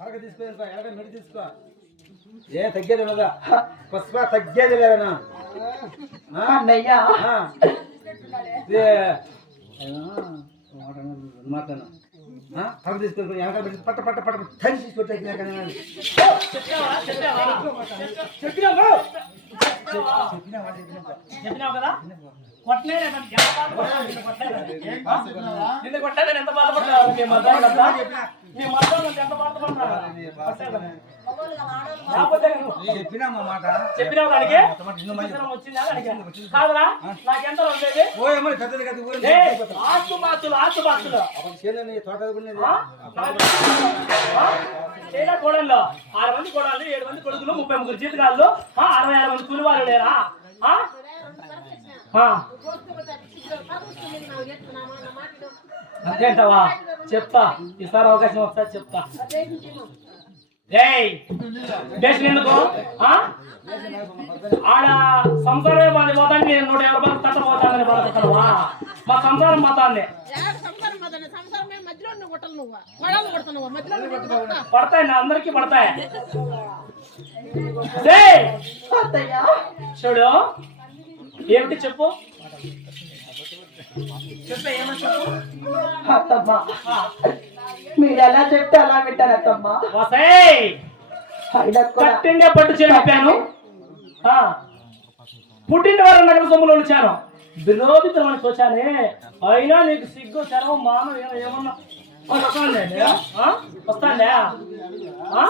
పడక తీసుకో ఎలాగ మెడి తీసుకో. ఏ తగ్గేది ఉండదా పుష్ప తగ్గేది లేదనా? అన్నయ్య. మాట్లాడు పడక తీసుకో ఎలాగ మెడి పట్ట పట్ట పట్ట తని తీసుకొచ్చి చెప్పినా చెప్పినావు కదా? కొట్టలేదే మరి? ఎంత బాధపడ్డావు? నిన్ను కొట్టాలని ఎంత నువ్వు చెప్పినా మా మాట? చెప్పినావు దానికి కాదురా నాకెంత ఉండేది పెద్దది కదా ఊరు ఆస్తు ఆస్తు తోట? చేయడా కోడళ్ళు ఆరు మంది కోడళ్ళు ఏడు మంది కొడుకులు ముప్పై ముగ్గురు జీతగాళ్ళు ఆ, అరవై ఆరు మంది కూలివాళ్ళు లేరా? ఆ? అంతేంటవా చెప్తా. ఈసారి అవకాశం వస్తా చెప్తా? ఆడ సంసారమే బాధ పోతాను నేను నూట యాభై రూపాయలు కట్ట పోతానని బాధపడతావా మా సంసారం పోతాంది. కొట్టుకుంటా. పడతాయి నా అందరికి పడతాయి? చూడు ఏమిటి చెప్పు? అత్తమ్మ. మీరు ఎలా చెప్తే అలా వింటారు అత్తమ్మ. కట్టిండే పట్టు చెప్పాను ఆ. పుట్టిన వారు నగర సొమ్ములు వచ్చాను వినోదితమని తోచానే అయినా నీకు సిగ్గు శరం మానం ఏమో- ఏమన్నా వస్తాండే. ఆ? వస్తాండే? ఆ,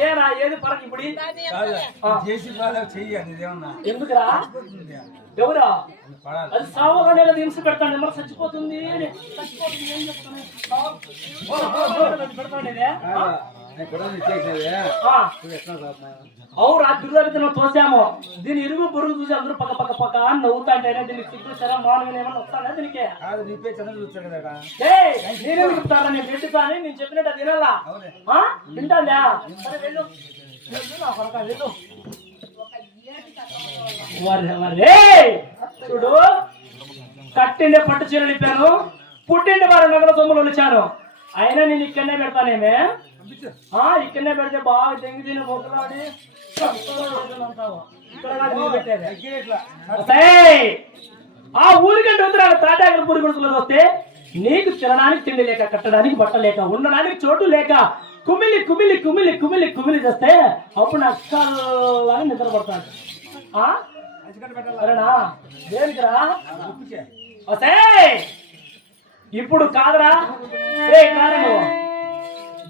ఏరా ఏది పరక ఇప్పుడు. చేసి బాధ చెయ్యి అది ఏమన్నా? ఎందుకురా? ఎవరా? అది సావగానే హింస పెడతాను. మరి చచ్చిపోతుంది అని. చచ్చిపోతుంది ఏం చెప్తాను సావ- నేను అవును ఆ దుర్గారితనం తోసాము. దీని ఇరుగు పొరుగు చూసి అందరూ పక్క పక్క పక్క అని నవ్వుతా దీనికి సిగ్గు సరే మానవుని ఏమన్నా వస్తానా దీనికి? కాదు నీ పేరు చంద్రుడు చూస్తాడు కదా. ఏయ్, నేనెందుకు చెప్తాను? నేను పెట్టి కానీ నేను చెప్పినట్టు అది వినాలా? వింటాందా? సరే వెళ్ళు. వెళ్ళు. చూడు. కట్టిండే పట్టు చీరలు ఇప్పాను. పుట్టిండే వారి నగర సొమ్ములు వచ్చాను అయినా నేను ఇక్కడనే పెడతానేమే. ఇక్కడనే పెడితే బాగా దెంగి తిని మొక్కలాడి ఆ ఊరికంటే ఉత్తరాలు తాటాకుల పూరి గుడుకులకు వస్తే నీకు తినడానికి తిండి లేక కట్టడానికి బట్ట లేక ఉండడానికి చోటు లేక కుమిలి కుమిలి కుమిలి కుమిలి కుమిలి చేస్తే అప్పుడు నాకు నిద్రపడతాడు. ఆ? దేనికిరా? ఒసేయ్! ఇప్పుడు కాదురా. ఏ కాదు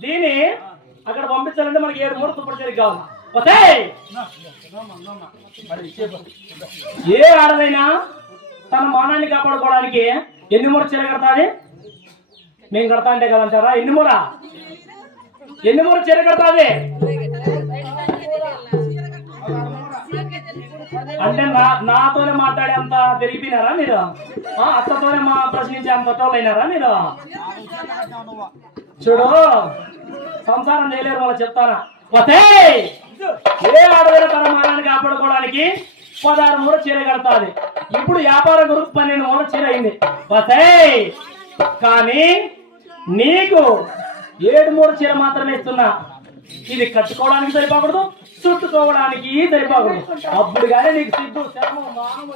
నువ్వు దీన్ని అక్కడ పంపించాలంటే మనకి ఏడు మూడు తుప్పటి జరిగి కావాలి. ఏ ఆడదైనా తన మానాన్ని కాపాడుకోవడానికి ఎన్ని మూర చీర కడతాది? మేము కడతా అంటే కదంటారా? ఎన్ని మూర ఎన్ని మూర చీర కడతాది? అంటే నా నాతోనే మాట్లాడే అంత పెరిగిపోయినారా మీరు? అత్తతోనే మా ప్రశ్నించే అంత టోల్ అయినారా మీరు? చూడు. సంసారం చేయలేరు వాళ్ళు చెప్తానా? పోతే ఏ ఆడదైనా తన మానాన్ని కాపాడుకోవడానికి పదహారు మూడు చీర కడతాది. ఇప్పుడు వ్యాపారం గురుకు పన్నెండు మూడు చీర అయింది. పోతే కానీ నీకు ఏడు మూడు చీర మాత్రమే ఇస్తున్నా. ఇది కట్టుకోవడానికి సరిపోకూడదు చుట్టుకోవడానికి సరిపోకూడదు. అప్పుడు కానీ నీకు సిగ్గు శరము మానవ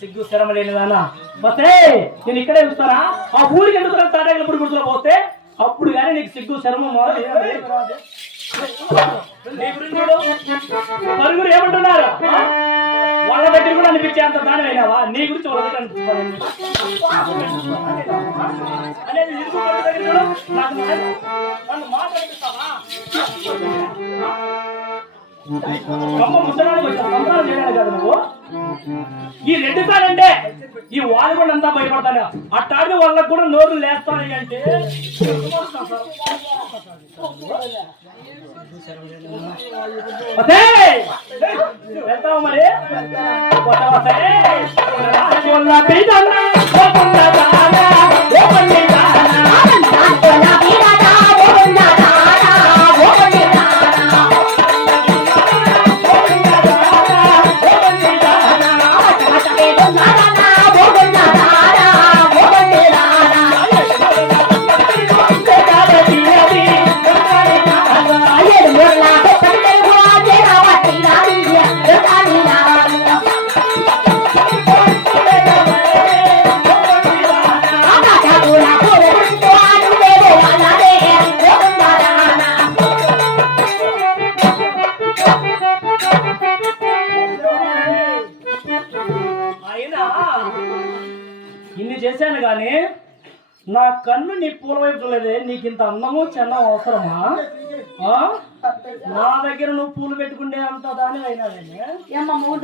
సిగ్గు శరమ లేనిదానా? బసే నేను ఇక్కడే చూస్తారా? ఆ ఊరికి ఎందుకు తాటాకుల పుడి గుర్తులో పోతే అప్పుడు కానీ నీకు సిగ్గు శరమ మొదలు నలుగురు ఏమంటున్నారు? వాళ్ళ దగ్గర కూడా అనిపించే అంత దాని అయినావా నీ గురించి వాళ్ళ దగ్గర ముసలానికి కదా నువ్వు ఈ రెడ్డి అంటే ఈ వాళ్ళు కూడా అంతా భయపడతాను. అట్టాడి వాళ్ళకు కూడా నోరు లేస్తాయి అంటే వెళ్తావా మరి? నా కన్ను నీ పూల వైపు చూడలేదే. నీకు ఇంత అందము చందం అవసరమా? ఆ? నా దగ్గర నువ్వు పూలు పెట్టుకునే అంత దాని అయినా ఏమ్మా మూడు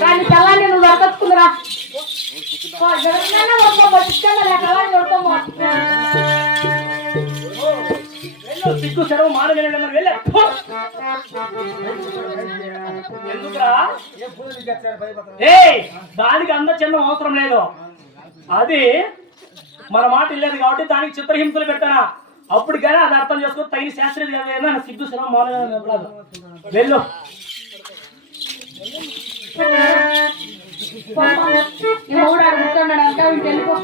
కానీ సిగ్గు సెలవు మానగలిగిన వెళ్ళే ఎందుకురా? ఏ దానికి అంద చిన్న అవసరం లేదు. అది మన మాట ఇల్లేదు కాబట్టి దానికి చిత్రహింసలు పెట్టానా. అప్పుడు కానీ అది అర్థం చేసుకుని తగిన శాస్త్రీయ కదా సిగ్గు శ్రమ మానగా వెళ్ళు. ఈ మూడు అడుగుతున్నాడు అంతా తెలుపు.